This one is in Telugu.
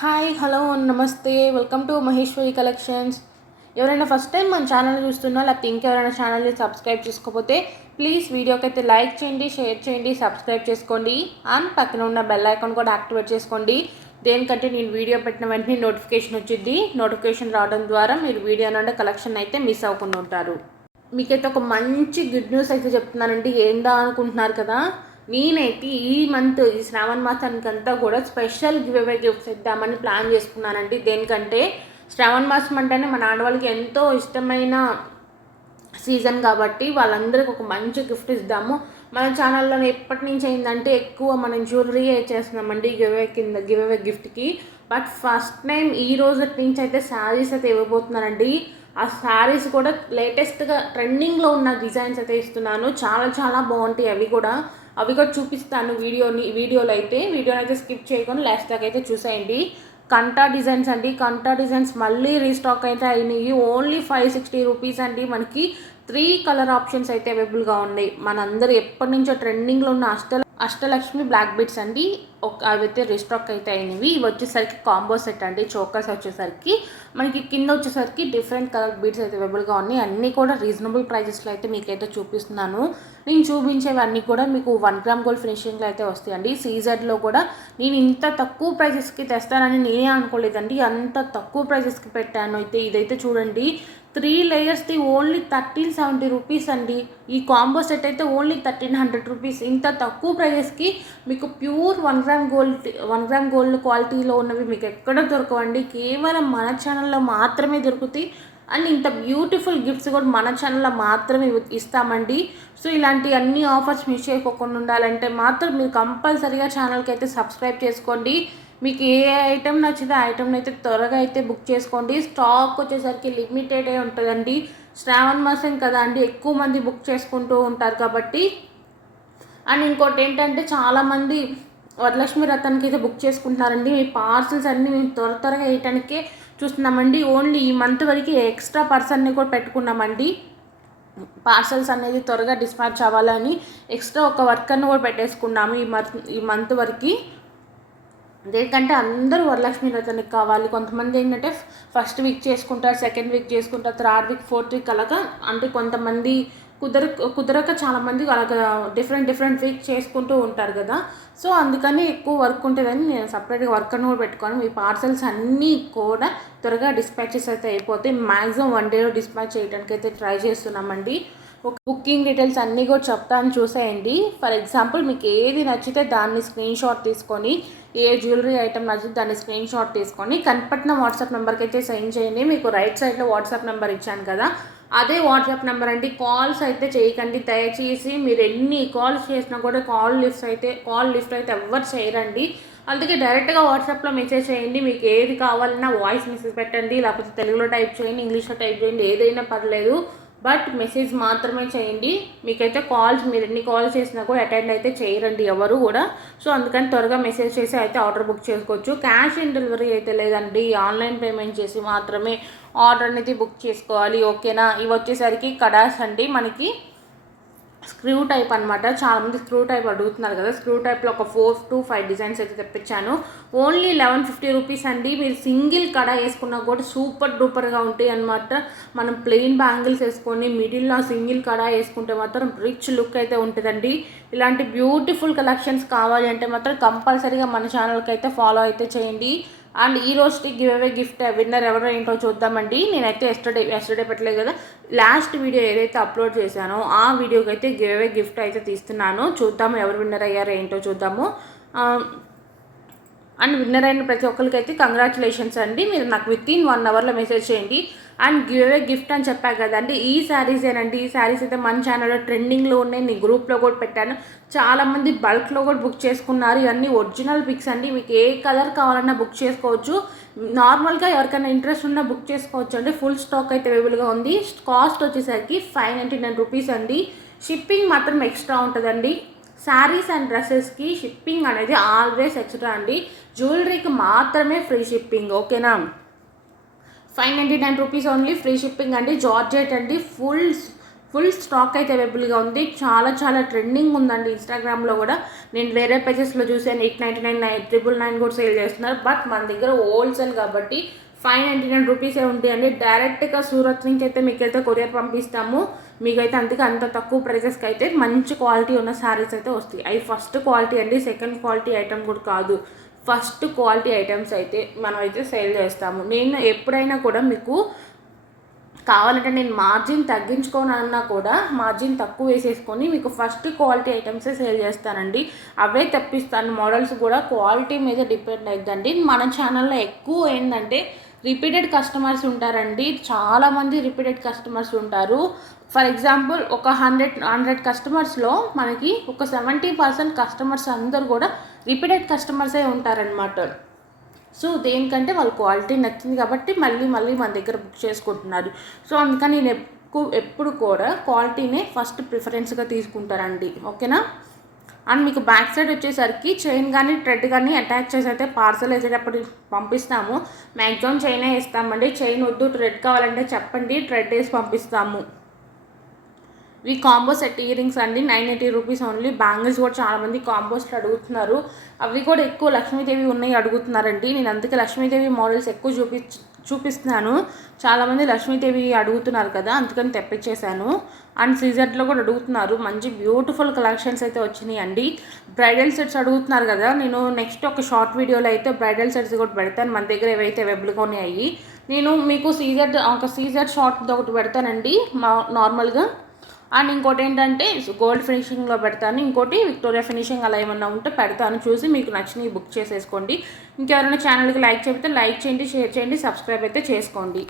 హాయ్ హలో నమస్తే వెల్కమ్ టు మహేశ్వరి కలెక్షన్స్. ఎవరైనా ఫస్ట్ టైం మన ఛానల్ చూస్తున్నా లేకపోతే ఇంకెవరైనా ఛానల్ని సబ్స్క్రైబ్ చేసుకోకపోతే ప్లీజ్ వీడియోకి అయితే లైక్ చేయండి, షేర్ చేయండి, సబ్స్క్రైబ్ చేసుకోండి అండ్ పక్కన ఉన్న బెల్ ఐకాన్ కూడా యాక్టివేట్ చేసుకోండి. దేనికంటే నేను వీడియో పెట్టిన వెంటనే నోటిఫికేషన్ వచ్చింది. నోటిఫికేషన్ రావడం ద్వారా మీరు వీడియో నుండి కలెక్షన్ అయితే మిస్ అవ్వకుండా ఉంటారు. మీకైతే ఒక మంచి గుడ్ న్యూస్ అయితే చెప్తున్నానండి. ఏందా అనుకుంటున్నారు కదా, నేనైతే ఈ మంత్ ఈ శ్రావణ మాసానికంతా కూడా స్పెషల్ గివ్ అవే గిఫ్ట్స్ ఇద్దామని ప్లాన్ చేసుకున్నానండి. దేనికంటే శ్రావణ మాసం అంటేనే మన ఆడవాళ్ళకి ఎంతో ఇష్టమైన సీజన్ కాబట్టి వాళ్ళందరికీ ఒక మంచి గిఫ్ట్ ఇద్దాము. మన ఛానల్లో ఎప్పటి నుంచి అయిందంటే ఎక్కువ మనం జ్యువెలరీ చేస్తున్నామండి గివ్ అవే గిఫ్ట్కి. బట్ ఫస్ట్ టైం ఈ రోజు నుంచి అయితే శారీస్ అయితే ఇవ్వబోతున్నానండి. ఆ శారీస్ కూడా లేటెస్ట్గా ట్రెండింగ్లో ఉన్న డిజైన్స్ అయితే ఇస్తున్నాను. చాలా చాలా బాగుంటాయి. అవి కూడా చూపిస్తాను వీడియోలో అయితే స్కిప్ చేయకుండా లాస్ట్ దాకా అయితే చూసేయండి. కంటా డిజైన్స్ అండి. కంటా డిజైన్స్ మళ్ళీ రీస్టాక్ అయితే అయినాయి. ఓన్లీ 560 రూపీస్ అండి. మనకి 3 కలర్ ఆప్షన్స్ అయితే అవైలబుల్గా ఉన్నాయి. మనందరూ ఎప్పటి నుంచో ట్రెండింగ్లో ఉన్న అష్టలక్ష్మి బ్లాక్ బీడ్స్ అండి. అవైతే రీస్టాక్ అయితే అయినవి. ఇవి వచ్చేసరికి కాంబో సెట్ అండి. చోకర్స్ వచ్చేసరికి మనకి కింద వచ్చేసరికి డిఫరెంట్ కలర్ బీడ్స్ అయితే అవైలబుల్గా ఉన్నాయి. అన్నీ కూడా రీజనబుల్ ప్రైజెస్లో అయితే మీకైతే చూపిస్తున్నాను. నేను చూపించేవన్నీ కూడా మీకు 1 గ్రామ్ గోల్డ్ ఫినిషింగ్లో అయితే వస్తాయండి. సీజెడ్లో కూడా నేను ఇంత తక్కువ ప్రైజెస్కి తెస్తానని నేనే అనుకోలేదండి. అంత తక్కువ ప్రైజెస్కి పెట్టాను. ఇదైతే చూడండి, 3 లేయర్స్ది ఓన్లీ 1370 రూపీస్ అండి. ఈ కాంబో సెట్ అయితే ఓన్లీ 1300 రూపీస్. ఇంత తక్కువ ప్రైజెస్కి మీకు ప్యూర్ 1 గ్రామ్ గోల్డ్ క్వాలిటీలో ఉన్నవి మీకు ఎక్కడ దొరకవండి. కేవలం మన ఛానల్లో మాత్రమే దొరుకుతాయి. అండ్ ఇంత బ్యూటిఫుల్ గిఫ్ట్స్ కూడా మన ఛానల్లో మాత్రమే ఇస్తామండి. సో ఇలాంటి అన్ని ఆఫర్స్ మిస్ చేయకోకుండా ఉండాలంటే మాత్రం మీరు కంపల్సరీగా ఛానల్కి అయితే సబ్స్క్రైబ్ చేసుకోండి. మీకు ఏ ఐటెం నచ్చితే ఆ ఐటెంని అయితే త్వరగా అయితే బుక్ చేసుకోండి. స్టాక్ వచ్చేసరికి లిమిటెడే ఉంటుందండి. శ్రావణ మాసం కదా అండి, ఎక్కువ మంది బుక్ చేసుకుంటూ ఉంటారు కాబట్టి. అండ్ ఇంకోటి ఏంటంటే చాలామంది వరలక్ష్మి వ్రతానికి అయితే బుక్ చేసుకుంటున్నారండి. మీ పార్సల్స్ అన్నీ మేము త్వరగా వేయటానికే చూస్తున్నామండి. ఓన్లీ ఈ మంత్ వరకు ఎక్స్ట్రా పర్సన్ని కూడా పెట్టుకున్నామండి. పార్సల్స్ అనేది త్వరగా డిస్పాచ్ అవ్వాలని ఎక్స్ట్రా ఒక వర్కర్ని కూడా పెట్టేసుకున్నాము ఈ మంత్ వరకు. దేనికంటే అందరూ వరలక్ష్మి వ్రతానికి కావాలి. కొంతమంది ఏంటంటే ఫస్ట్ వీక్ చేసుకుంటారు, సెకండ్ వీక్ చేసుకుంటారు, థర్డ్ వీక్, ఫోర్త్ వీక్ అలాగా. అంటే కొంతమంది కుదరక చాలామంది అలాగా డిఫరెంట్ వీక్ చేసుకుంటూ ఉంటారు కదా. సో అందుకని ఎక్కువ వర్క్ ఉంటుందని నేను సపరేట్గా వర్కర్ని కూడా పెట్టుకోను. మీ పార్సల్స్ అన్నీ కూడా త్వరగా డిస్పాచెస్ అయితే అయిపోతే మ్యాక్సిమం 1 డేలో డిస్పాచ్ చేయడానికి అయితే ట్రై చేస్తున్నామండి. బుకింగ్ డీటెయిల్స్ అన్నీ కూడా చెప్తాను, చూసేయండి. ఫర్ ఎగ్జాంపుల్ మీకు ఏది నచ్చితే దాన్ని స్క్రీన్ షాట్ తీసుకొని, ఏ జ్యువెలరీ ఐటమ్ నచ్చితే దాన్ని స్క్రీన్ షాట్ తీసుకొని కనపట్టిన వాట్సాప్ నెంబర్కి అయితే సెండ్ చేయండి. మీకు రైట్ సైడ్లో వాట్సాప్ నెంబర్ ఇచ్చాను కదా, అదే వాట్సాప్ నెంబర్ అండి. కాల్స్ అయితే చేయకండి దయచేసి. మీరు ఎన్ని కాల్స్ చేసినా కూడా కాల్ లిఫ్ట్ అయితే ఎవ్వరు చేయరండి. అందుకే డైరెక్ట్గా వాట్సాప్లో మెసేజ్ చేయండి. మీకు ఏది కావాలన్నా వాయిస్ మెసేజ్ పెట్టండి, లేకపోతే తెలుగులో టైప్ చేయండి, ఇంగ్లీష్లో టైప్ చేయండి, ఏదైనా పర్లేదు. బట్ మెసేజ్ మాత్రమే చేయండి. మీకైతే మీరు ఎన్ని కాల్స్ చేసినా కూడా అటెండ్ అయితే చేయరండి ఎవరు కూడా. సో అందుకని త్వరగా మెసేజ్ చేసి అయితే ఆర్డర్ బుక్ చేసుకోవచ్చు. క్యాష్ ఆన్ డెలివరీ అయితే లేదండి. ఆన్లైన్ పేమెంట్ చేసి మాత్రమే ఆర్డర్ అనేది బుక్ చేసుకోవాలి. ఓకేనా. ఇవి వచ్చేసరికి కడాస్ అండి. మనకి స్క్రూ టైప్ అనమాట. చాలామంది స్క్రూ టైప్ అడుగుతున్నారు కదా. స్క్రూ టైప్లో ఒక 4 to 5 డిజైన్స్ అయితే తెప్పించాను. ఓన్లీ 1150 రూపీస్ అండి. మీరు సింగిల్ కడ వేసుకున్నా కూడా సూపర్ డూపర్గా ఉంటాయి అనమాట. మనం ప్లెయిన్ బ్యాంగిల్స్ వేసుకొని మిడిల్లో సింగిల్ కడ వేసుకుంటే మాత్రం రిచ్ లుక్ అయితే ఉంటుందండి. ఇలాంటి బ్యూటిఫుల్ కలెక్షన్స్ కావాలి అంటే మాత్రం కంపల్సరీగా మన ఛానల్కి అయితే ఫాలో అయితే చేయండి. అండ్ ఈ రోజుకి గివ్ అవే గిఫ్ట్ విన్నర్ ఎవరో ఏంటో చూద్దామండి. నేనైతే ఎస్టర్డే పెట్టలేదు కదా, లాస్ట్ వీడియో ఏదైతే అప్లోడ్ చేశానో ఆ వీడియోకి అయితే గివ్ అవే గిఫ్ట్ అయితే తీస్తున్నాను. చూద్దాము ఎవరు విన్నర్ అయ్యారో ఏంటో చూద్దాము. అండ్ విన్నర్ అయిన ప్రతి ఒక్కరికైతే కంగ్రాచులేషన్స్ అండి. మీరు నాకు వితిన్ 1 అవర్లో మెసేజ్ చేయండి. అండ్ గివ్ అవే గిఫ్ట్ అని చెప్పా కదండి, ఈ శారీసేనండి. ఈ శారీస్ అయితే మన ఛానల్లో ట్రెండింగ్లో ఉన్నాయి. నేను గ్రూప్లో కూడా పెట్టాను. చాలామంది బల్క్లో కూడా బుక్ చేసుకున్నారు. ఇవన్నీ ఒరిజినల్ పిక్స్ అండి. మీకు ఏ కలర్ కావాలన్నా బుక్ చేసుకోవచ్చు. నార్మల్గా ఎవరికైనా ఇంట్రెస్ట్ ఉన్నా బుక్ చేసుకోవచ్చు అండి. ఫుల్ స్టాక్ అయితే అవైలబుల్గా ఉంది. కాస్ట్ వచ్చేసరికి 599 రూపీస్ అండి. షిప్పింగ్ మాత్రం ఎక్స్ట్రా ఉంటుందండి. శారీస్ అండ్ డ్రెస్సెస్కి షిప్పింగ్ అనేది ఆల్వేస్ ఎక్స్ట్రా అండి. జ్యువెలరీకి మాత్రమే ఫ్రీ షిప్పింగ్. ఓకేనా. 599 రూపీస్ ఓన్లీ ఫ్రీ షిప్పింగ్ అండి. జార్జెట్ అండి. ఫుల్ ఫుల్ స్టాక్ అయితే అవైలబుల్గా ఉంది. చాలా చాలా ట్రెండింగ్ ఉందండి ఇన్స్టాగ్రామ్లో కూడా. నేను వేరే పేజెస్లో చూసాను 899 999 కూడా సేల్ చేస్తున్నారు. బట్ మన దగ్గర హోల్సేల్ కాబట్టి 599 రూపీసే ఉంటాయండి. డైరెక్ట్గా సూరత్ నుంచి అయితే మీకైతే కొరియర్ పంపిస్తాము. మీకైతే అందుకే అంత తక్కువ ప్రైజెస్కి అయితే మంచి క్వాలిటీ ఉన్న శారీస్ అయితే వస్తాయి. అవి ఫస్ట్ క్వాలిటీ అండి, సెకండ్ క్వాలిటీ ఐటమ్ కూడా కాదు. ఫస్ట్ క్వాలిటీ ఐటమ్స్ అయితే మనం అయితే సేల్ చేస్తాము. నేను ఎప్పుడైనా కూడా మీకు కావాలంటే నేను మార్జిన్ తగ్గించుకోనన్నా కూడా మార్జిన్ తక్కువ వేసేసుకొని మీకు ఫస్ట్ క్వాలిటీ ఐటమ్సే సేల్ చేస్తానండి. అవే తెప్పిస్తాను. మోడల్స్ కూడా క్వాలిటీ మీద డిపెండ్ అవుతుందండి. మన ఛానల్లో ఎక్కువ ఏంటంటే రిపీటెడ్ కస్టమర్స్ ఉంటారండి. చాలామంది రిపీటెడ్ కస్టమర్స్ ఉంటారు. ఫర్ ఎగ్జాంపుల్ ఒక 100 కస్టమర్స్లో మనకి ఒక 70% కస్టమర్స్ అందరు కూడా రిపీటెడ్ కస్టమర్సే ఉంటారనమాట. సో దేనికంటే వాళ్ళ క్వాలిటీ నచ్చింది కాబట్టి మళ్ళీ మన దగ్గర బుక్ చేసుకుంటున్నారు. సో అందుకని నేను ఎప్పుడు కూడా క్వాలిటీనే ఫస్ట్ ప్రిఫరెన్స్గా తీసుకుంటానండి. ఓకేనా. అండ్ మీకు బ్యాక్ సైడ్ వచ్చేసరికి చైన్ కానీ థ్రెడ్ కానీ అటాచ్ చేసి అయితే పార్సల్ వేసేటప్పుడు పంపిస్తాము. మ్యాక్సిమం చైనే వేస్తామండి. చైన్ వద్దు థ్రెడ్ కావాలంటే చెప్పండి, థ్రెడ్ వేసి పంపిస్తాము. ఇవి కాంబో సెట్ ఇయర్ రింగ్స్ అండి, 980 రూపీస్ ఓన్లీ. బ్యాంగిల్స్ కూడా చాలామంది కాంబోస్లో అడుగుతున్నారు. అవి కూడా ఎక్కువ లక్ష్మీదేవి ఉన్నాయి అడుగుతున్నారండి. నేను అందుకే లక్ష్మీదేవి మోడల్స్ ఎక్కువ చూపిస్తున్నాను. చాలామంది లక్ష్మీదేవి అడుగుతున్నారు కదా, అందుకని తెప్పించేశాను. అండ్ సీజర్లో కూడా అడుగుతున్నారు. మంచి బ్యూటిఫుల్ కలెక్షన్స్ అయితే వచ్చినాయి అండి. బ్రైడల్ సెట్స్ అడుగుతున్నారు కదా, నేను నెక్స్ట్ ఒక షార్ట్ వీడియోలో అయితే బ్రైడల్ సెట్స్ కూడా పెడతాను. మన దగ్గర ఏవైతే అవైలబుల్గా ఉన్నాయి. నేను మీకు సీజర్ షార్ట్ ఒకటి పెడతానండి నార్మల్గా. అండ్ ఇంకోటి ఏంటంటే గోల్డ్ ఫినిషింగ్లో పెడతాను, ఇంకోటి విక్టోరియా ఫినిషింగ్ అలా ఏమన్నా ఉంటే పెడతాను. చూసి మీకు నచ్చినవి బుక్ చేసేసుకోండి. ఇంకెవరైనా ఛానల్కి లైక్ చెబితే లైక్ చేయండి, షేర్ చేయండి, సబ్స్క్రైబ్ అయితే చేసుకోండి.